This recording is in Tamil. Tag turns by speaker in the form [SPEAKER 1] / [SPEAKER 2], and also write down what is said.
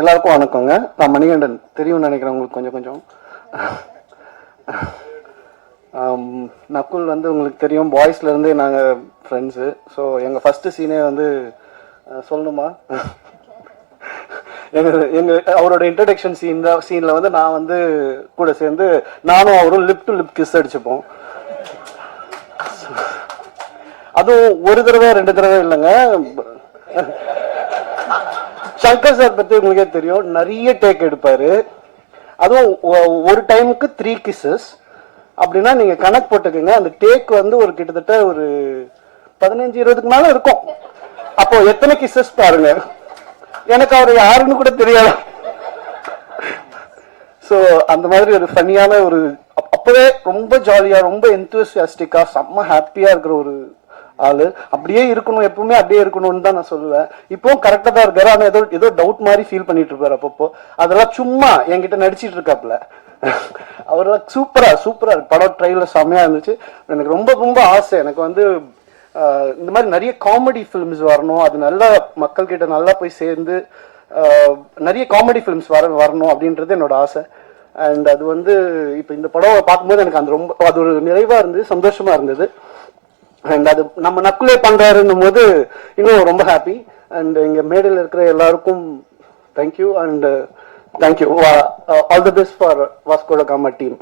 [SPEAKER 1] எல்லாருக்கும் வணக்கங்க. நான் மணிகண்டன். தெரியும்னு நினைக்கிறேன் உங்களுக்கு கொஞ்சம் கொஞ்சம். ஆம், நக்குல் வந்து உங்களுக்கு தெரியும். பாய்ஸ்லேருந்தே நாங்கள் ஃப்ரெண்ட்ஸு ஸோ எங்கள் ஃபஸ்ட்டு சீனே வந்து சொல்லணுமா? எங்க எங்க அவரோட இன்ட்ரடக்ஷன் சீன் தான் சீன்ல வந்து நான் வந்து கூட சேர்ந்து நானும் அவரும் லிப் டு லிப் கிஸ் அடிச்சுப்போம். அதுவும் ஒரு தடவை ரெண்டு தடவை இல்லைங்க. சங்கர் சார் பத்தி உங்களுக்கே தெரியும். நிறைய டேக் எடுப்பாரு. அதுவும் ஒ- ஒரு டைமுக்கு த்ரீ கிஸ்ஸஸ் அப்படின்னா நீங்க கணக்கு போட்டுக்கோங்க. அந்த டேக் வந்து ஒரு கிட்டத்தட்ட ஒரு பதினஞ்சு இருபதுக்கு மேல இருக்கும். அப்போ எத்தனை கிஸ்ஸஸ் பாருங்க. எனக்கு அவர் யாருன்னு கூட தெரியாது. ஸோ அந்த மாதிரி ஒரு ஃபன்னியான ஒரு அப்பவே ரொம்ப ஜாலியா ரொம்ப எந்தூசியாஸ்டிக்கா செம்ம ஹாப்பியா இருக்கிற ஒரு ஆளு. அப்படியே இருக்கணும் எப்பவுமே அப்படியே இருக்கணும்னு தான் நான் சொல்லுவேன். இப்போ கரெக்டா தான் இருக்காரு. ஆனா ஏதோ ஏதோ டவுட் மாதிரி ஃபீல் பண்ணிட்டு இருப்பாரு அப்பப்போ. அதெல்லாம் சும்மா என்கிட்ட நடிச்சிட்டு இருக்காப்ல அவரெல்லாம் சூப்பரா சூப்பரா இருக்கு. படம் ட்ரெயிலர் செம்மையா இருந்துச்சு. எனக்கு ரொம்ப ரொம்ப ஆசை. எனக்கு வந்து இந்த மாதிரி நிறைய காமெடி ஃபிலிம்ஸ் வரணும். அது நல்லா மக்கள் கிட்ட நல்லா போய் சேர்ந்து நிறைய காமெடி ஃபிலிம்ஸ் வர வரணும் அப்படின்றது என்னோட ஆசை. அண்ட் அது வந்து இப்போ இந்த படம் பார்க்கும்போது எனக்கு அந்த ரொம்ப அது ஒரு நிறைவாக இருந்தது சந்தோஷமா இருந்தது. அண்ட் அது நம்ம நக்குலே பண்றாருன்னும் போது இன்னும் ரொம்ப ஹாப்பி அண்ட் இங்க மேடையில் இருக்கிற எல்லாருக்கும் thank you and thank you all the best for Vasco da Gama team